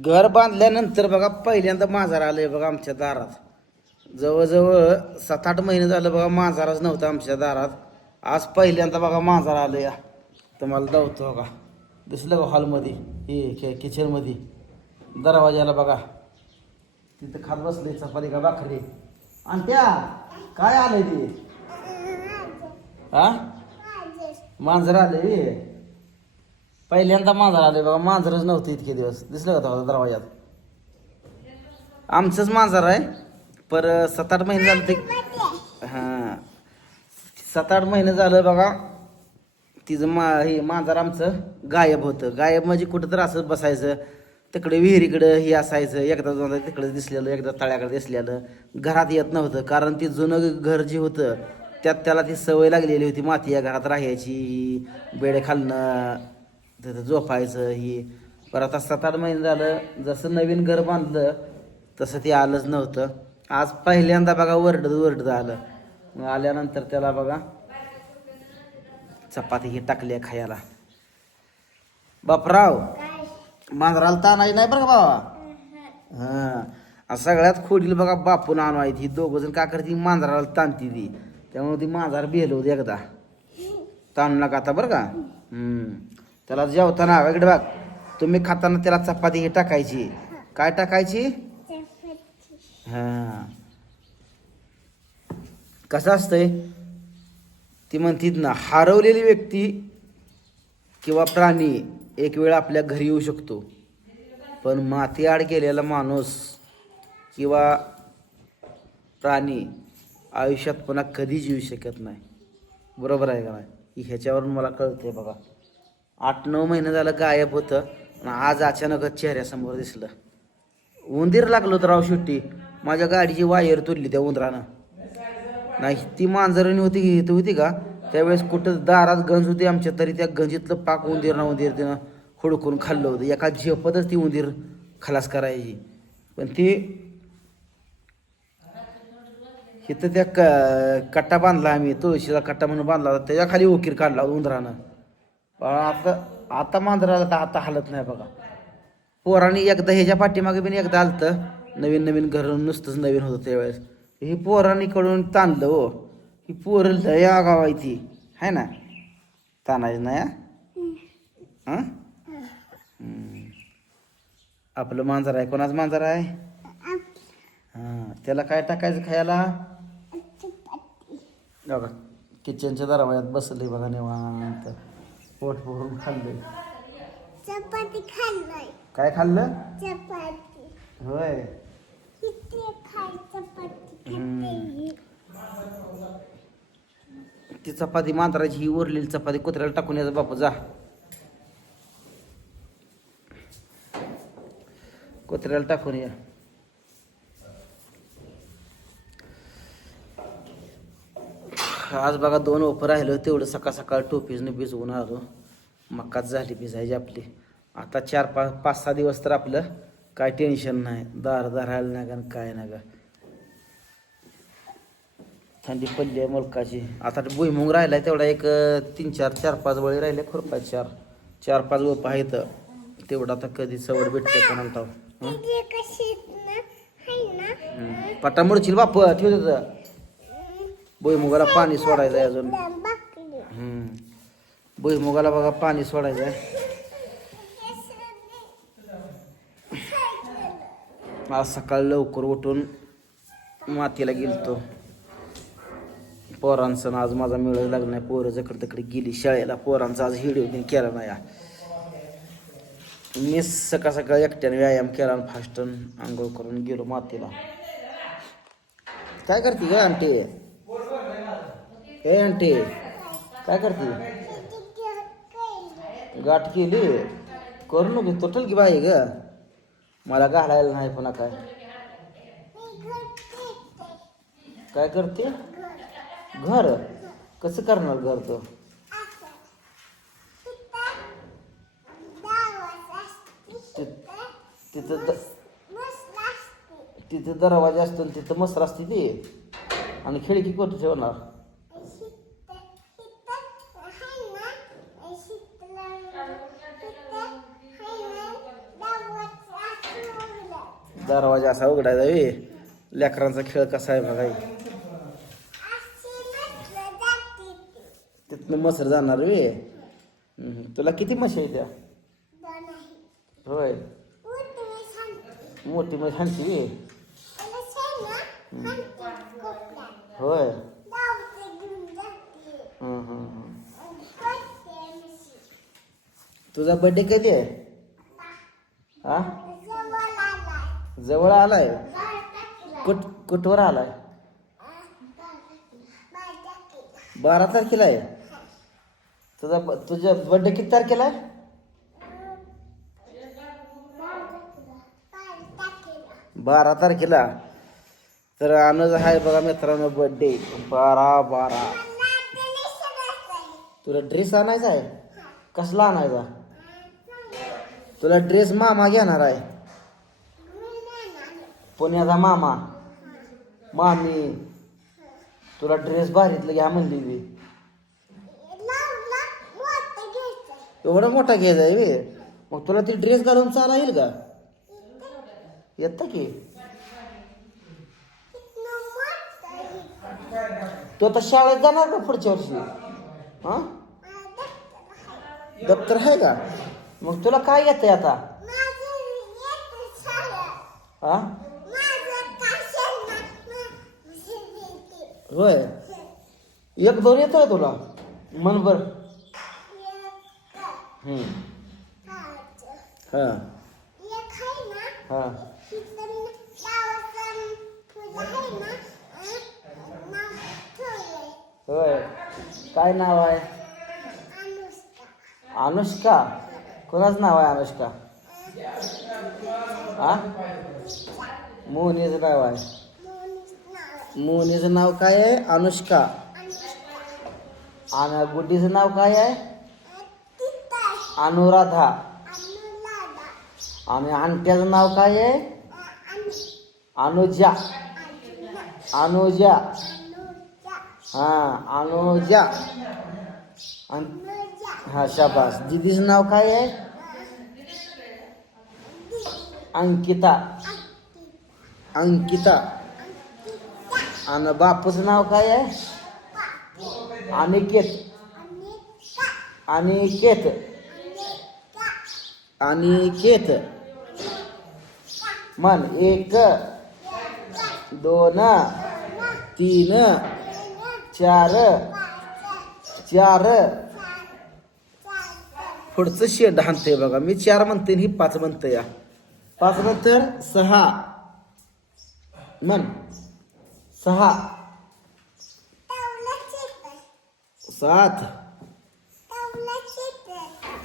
घर बांधल्यानंतर बघा पहिल्यांदा मांजर आलंय बघा आमच्या दारात. जवळजवळ 7-8 महिने झालं बघा मांजरच नव्हतं आमच्या दारात. आज पहिल्यांदा बघा मांजर आलं या. तुम्हाला दावतो बघा, दिसलं का हॉलमध्ये, हे किचनमध्ये दरवाजाला बघा, तिथं खात बसले चपाती का भाकरी. आणि त्या काय आलंय ते, हा मांजर आले. पहिल्यांदा मांजर आले बघा, मांजरच नव्हतं इतके दिवस. दिसलं का तुम्हाला दरवाजात? आमचंच मांजर आहे, पर 7-8 महिने झालं ते. हां 7-8 महिने झालं बघा तिचं हे मांजर आमचं गायब होतं. गायब म्हणजे कुठं तर असं बसायचं, तिकडे विहिरीकडं हे असायचं. एकदा दोनदा तिकडे दिसलेलं, एकदा तळ्याकडे दिसलेलं. घरात येत नव्हतं, कारण ती जुनं घर जे होतं त्यात त्याला ती सवय लागलेली होती माती या घरात राहायची, बेडे खालणं, तिथं झोपायचं ही. पर आता 7-8 महिने झालं जसं नवीन घर बांधलं तसं ते आलंच नव्हतं. आज पहिल्यांदा बघा वरडत आलं. मग आल्यानंतर त्याला बघा चपाती ही टाकली खायला. बापराव, मांजराला तानाची नाही बरं का बाबा. हां सगळ्यात खोडील बघा बापून आणवायची. ही दोघं जण का करते, मांजराला ताणती ती. त्यामुळे ती मांजर बेल होती एकदा. ताणू नका आता बरं का. त्याला जेवताना इकडे बघ, तुम्ही खाताना त्याला चपाती ही टाकायची. काय टाकायची? हां कसं असतंय, ती म्हणतीत ना, हरवलेली व्यक्ती किंवा प्राणी एक वेळ आपल्या घरी येऊ शकतो, पण मातीआड गेलेला माणूस किंवा प्राणी आयुष्यात पुन्हा कधीच येऊ शकत नाही. बरोबर आहे का नाही? ह्याच्यावरून मला कळतंय बघा. 8-9 महिने झालं गायब होतं आणि आज अचानकच चेहऱ्यासमोर दिसलं. उंदीर लागलो तर राव शेट्टी, माझ्या गाडीची वायर तुटली त्या उंदरानं. नाही ती मांजरणी होती का त्यावेळेस, कुठं दारात गंज होती आमच्या, तरी त्या गंजीतलं पाक उंदीर तिनं हुडकून खाल्लं होतं. एका झेपतच ती उंदीर खलास करायची. पण ती इथं त्या कट्टा बांधला आम्ही, तुळशीला कट्टा म्हणून बांधला होता, त्याच्या खाली उकीर काढला उंदरानं. आता मांजराला तर आता हालत नाही बघा. पोरांनी एकदा ह्याच्या पाठीमागे पण एकदा आलतं, नवीन घर नुसतंच नवीन होतं त्यावेळेस. ही पोरांनी कडून ताणलं हो. ही पोरं लय आगाव आहे ती, आहे ना, ताणायची नाही. हां आपलं मांजर आहे. कोणाचं मांजर आहे? हां त्याला काय टाकायचं खायला बघा, किचनच्या दरवाजात बसले बघा निवांत, पोट भरून खाल्ले. चपाती खाल्लंय. काय खाल्लं? चपाती. होय. ती चपाती मांजराची, ही उरलेली चपाती कुत्र्याला टाकून यायचं बापू, जा कुत्र्याला टाकून या. आज बघा 2 ओपं राहिलं, तेवढं सकाळ टोपीजने भिजवून आलो. मक्काच झाली भिजायची आपली. आता 4-5-6 दिवस तर आपलं काय टेन्शन नाही, दार धरायला नाही का काय नाही का. थंडी पडली आहे मुलकाची. आता भुईमुंग राहिलाय तेवढा एक 3-4-5 वळी राहिले खुरपाय. 4-5 ओपं आहेत तेवढं. आता कधी सवड भेटते कोणाला ताव. पट्टा मोडशील बाप, ठेव तिथं. भुईमुगाला पाणी सोडायचं आहे अजून. भुईमुगाला बघा पाणी सोडायचं आहे. आज सकाळी लवकर उठून मातीला गेलतो. पोरांचं आज माझा मेळ लागला नाही. पोरं जकडे तिकडे गेली शाळेला. पोरांचा आज हिडिओ केला नाही. मी सकाळ एकट्याने व्यायाम केला आणि फास्ट आंघोळ करून गेलो मातीला. काय करते ग आंटी? हे आंटी काय करते? गाठ केली? करू नको, तुटल की बाई ग, मला घालायला नाही पुन्हा. काय करते? घर कसं करणार घर? तो तिथं दरवाजा असतो, तिथं मसर असते ती, आणि खिडकी कुठे ठेवणार? दरवाजा असा उघडायचा वे लेकरांचा खेळ कसा आहे बघा हे. तिथनं मसर जाणार वे. तुला किती म्हशी आहे त्या? होय मोठी म्हशी हाणती वे. होय तुझा बर्थडे कधी आहे? हा जवळ आलाय. कुठवर आलाय? 12 तारखेला आहे. तुझा बर्थडे किती तारखेला आहे? 12 तारखेला. तर अनुज आहे बघा मित्रांनो बर्थडे 12/12. तुला ड्रेस आणायचा आहे? कसला आणायचा? तुला ड्रेस मामा घेणार आहे. पुण्याचा मामा मामी तुला ड्रेस भारीतलं घ्या म्हणली ती. एवढा मोठा घ्यायचा आहे वे. मग तुला ती ड्रेस घालून चाला येईल का? येतं की. तू आता शाळेत जाणार का पुढच्या वर्षी? हा दप्तर आहे का? मग तुला काय येतंय आता? हा होय 1-2 येतोय तुला? मन बर. हा हा होय काय नाव आहे? अनुष्का. कोणाचं नाव आहे अनुष्का? हा मोनीचं नाव आहे. मोनीचं नाव काय आहे? अनुष्का. आणि गुड्डीचं नाव काय आहे? अनुराधा. आणि आंट्याचं नाव काय आहे? अनुजा. अनुजा हा अनुजा. हा शाबास. दीदीचं नाव काय आहे? अंकिता. अंकिता. आणि बापूचं नाव काय आहे? अनिकेत. अनिकेत. अनिकेत. मन 1 2 3 4 पुढचं शेड हाणतंय बघा. मी 4 म्हणते ही 5 म्हणते. या 5 नंतर 6 मन 6 7.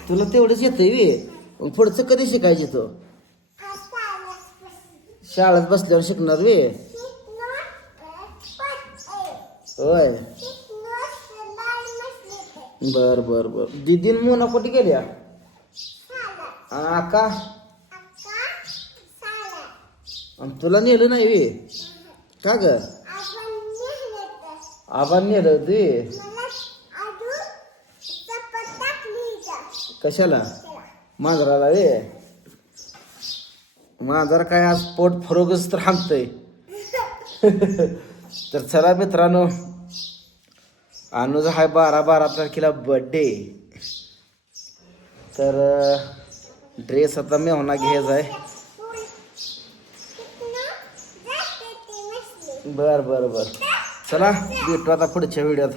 तुला तेवढंच येतंय वे. पुढचं कधी शिकायचे तो? शाळेत बसल्यावर शिकणार वे. होय बर बर बर. दीदीन मोना कुठे गेल्या? आका. तुला नेलं नाही वे का ग? आबा नेलं ते. कशाला? मांजराला वे. मांजर काय आज पोट फरोगच तर हाणतंय. तर चला मित्रांनो अनुज हाय 12 तारखेला बर्थडे. तर ड्रेस आता मेवना घ्यायचा आहे. बर बर बर चला भेटू आता पुढच्या व्हिडिओत.